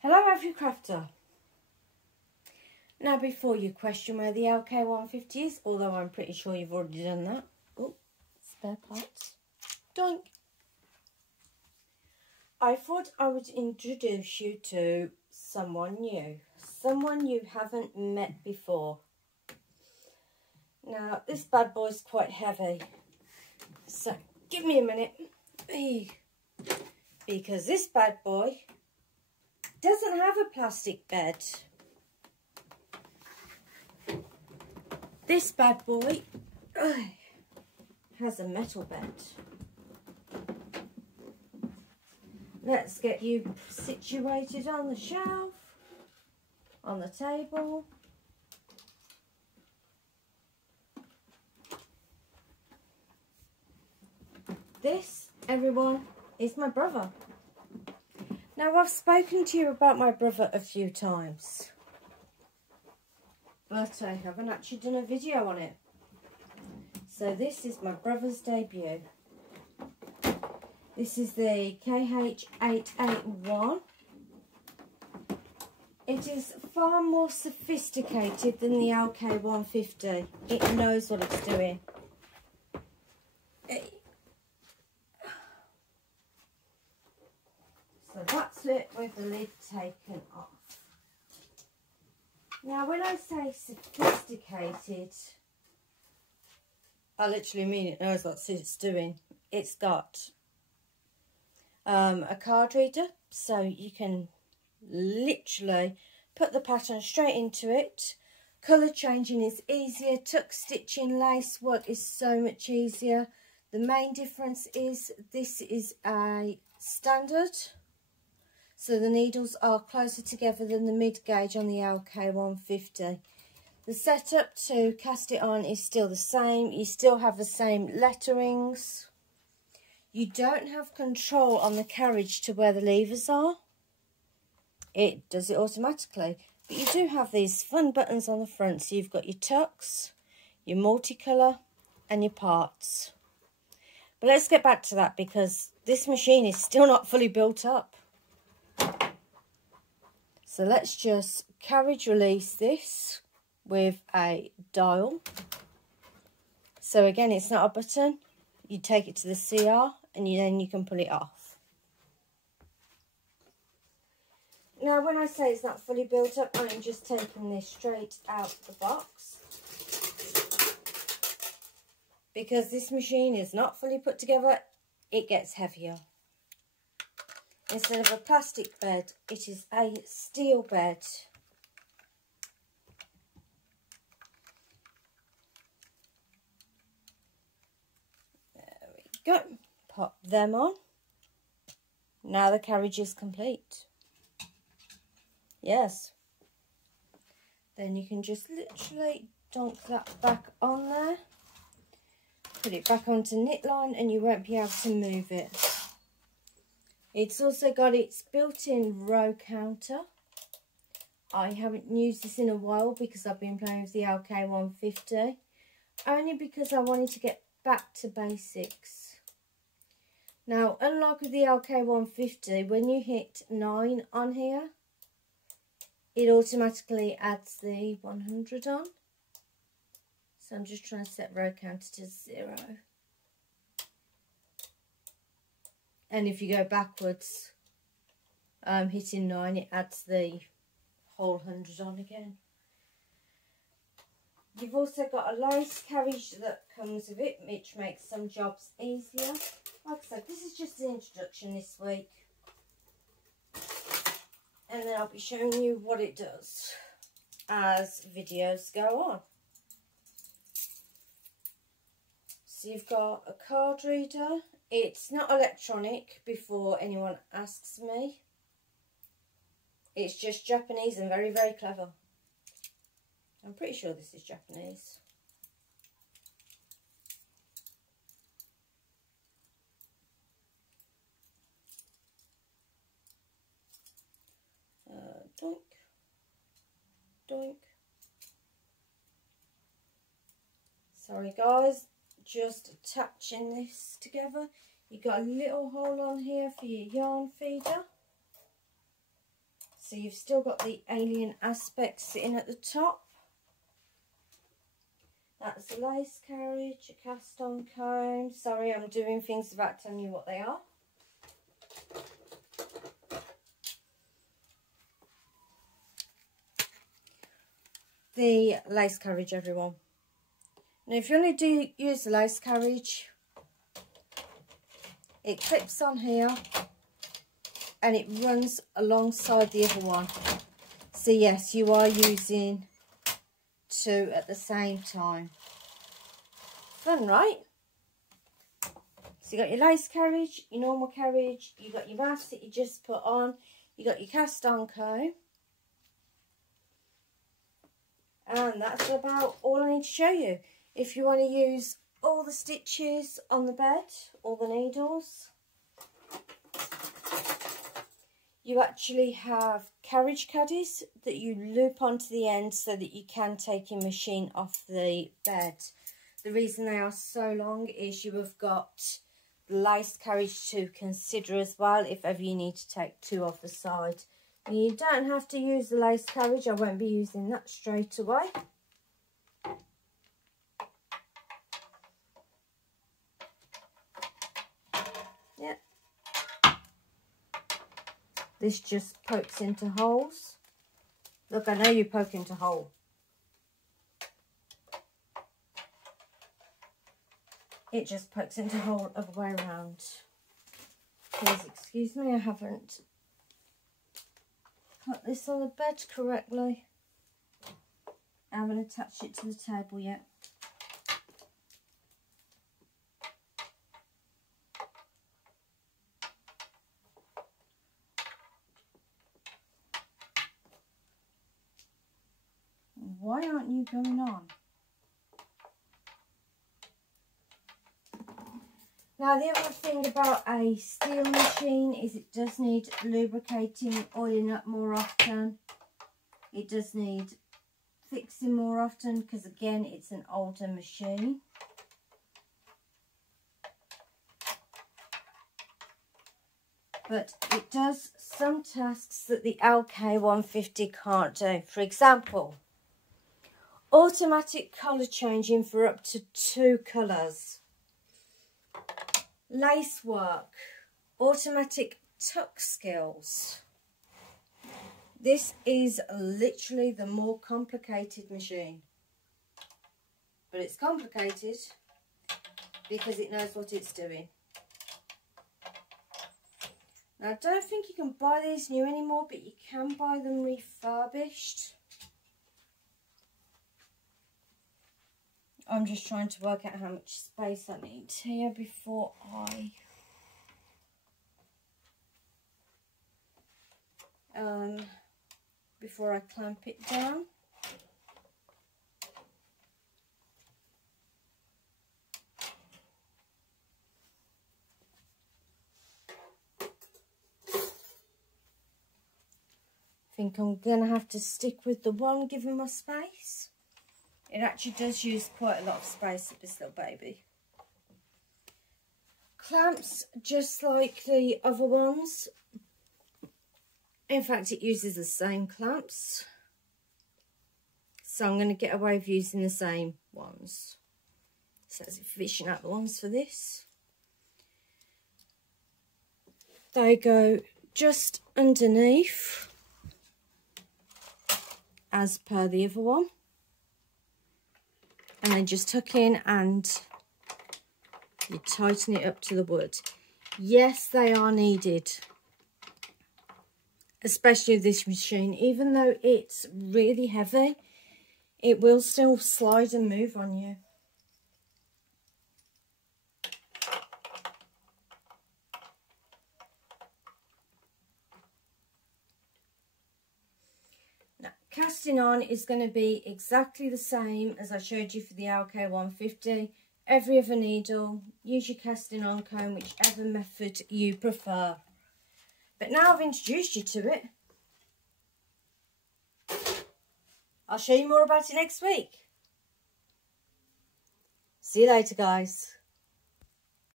Hello Crafter. Now before you question where the LK150 is, although I'm pretty sure you've already done that. Oh, spare parts. Doink. I thought I would introduce you to someone new. Someone you haven't met before. Now this bad boy's quite heavy. So give me a minute. Because this bad boy doesn't have a plastic bed. This bad boy has a metal bed. Let's get you situated on the shelf, on the table. This, everyone, is my brother. Now, I've spoken to you about my brother a few times, but I haven't actually done a video on it. So this is my brother's debut. This is the KH881. It is far more sophisticated than the LK150. It knows what it's doing. So that's it with the lid taken off. Now when I say sophisticated, I literally mean it knows what it's doing. It's got a card reader, so you can literally put the pattern straight into it. Colour changing is easier, tuck stitching, lace work is so much easier. The main difference is this is a standard, so the needles are closer together than the mid gauge on the LK150. The setup to cast it on is still the same. You still have the same letterings. You don't have control on the carriage to where the levers are. It does it automatically. But you do have these fun buttons on the front. So you've got your tucks, your multicolour and your parts. But let's get back to that because this machine is still not fully built up. So let's just carriage release this with a dial. So again, it's not a button. You take it to the CR and then you can pull it off. Now when I say it's not fully built up, I'm just taking this straight out the box. Because this machine is not fully put together, it gets heavier. Instead of a plastic bed, it is a steel bed. There we go. Pop them on. Now the carriage is complete. Yes. Then you can just literally dunk that back on there. Put it back onto knit line and you won't be able to move it. It's also got its built-in row counter. I haven't used this in a while because I've been playing with the LK150. Only because I wanted to get back to basics. Now, unlike with the LK150, when you hit 9 on here, it automatically adds the 100 on. So I'm just trying to set row counter to 0. And if you go backwards, hitting 9, it adds the whole 100 on again. You've also got a lace carriage that comes with it, which makes some jobs easier. Like I said, this is just an introduction this week. And then I'll be showing you what it does as videos go on. So you've got a card reader. It's not electronic, before anyone asks me. It's just Japanese and very, very clever. I'm pretty sure this is Japanese. Doink. Doink. Sorry guys, just attaching this together. You've got a little hole on here for your yarn feeder. So you've still got the alien aspect sitting at the top. That's a lace carriage, a cast on comb. Sorry, I'm doing things without telling you what they are. The lace carriage, everyone. Now if you only do use the lace carriage, it clips on here and it runs alongside the other one. So yes, you are using two at the same time. Fun, right? So you got your lace carriage, your normal carriage, you got your mask that you just put on, you got your cast on comb. And that's about all I need to show you. If you want to use all the stitches on the bed, all the needles, you actually have carriage caddies that you loop onto the end so that you can take your machine off the bed. The reason they are so long is you have got the lace carriage to consider as well if ever you need to take two off the side. You don't have to use the lace carriage. I won't be using that straight away. Yeah. This just pokes into holes. Look, I know you poke into hole. It just pokes into hole other way around. Please excuse me, I haven't put this on the bed correctly. I haven't attached it to the table yet. Why aren't you going on? Now the other thing about a steel machine is it does need lubricating, oiling up more often. It does need fixing more often because again it's an older machine. But it does some tasks that the LK150 can't do. For example, automatic colour changing for up to 2 colours. Lace work, automatic tuck skills. This is literally the more complicated machine. But it's complicated because it knows what it's doing. Now I don't think you can buy these new anymore, but you can buy them refurbished. I'm just trying to work out how much space I need here before I clamp it down. I think I'm going to have to stick with the one given my space. It actually does use quite a lot of space at this little baby. Clamps just like the other ones. In fact, it uses the same clamps. So I'm going to get away with using the same ones. So it's fishing out the ones for this. They go just underneath as per the other one. And then just tuck in and you tighten it up to the wood. Yes, they are needed, especially with this machine. Even though it's really heavy, it will still slide and move on you. Now, casting on is going to be exactly the same as I showed you for the LK150. Every other needle, use your casting on comb, whichever method you prefer. But now I've introduced you to it, I'll show you more about it next week. See you later, guys.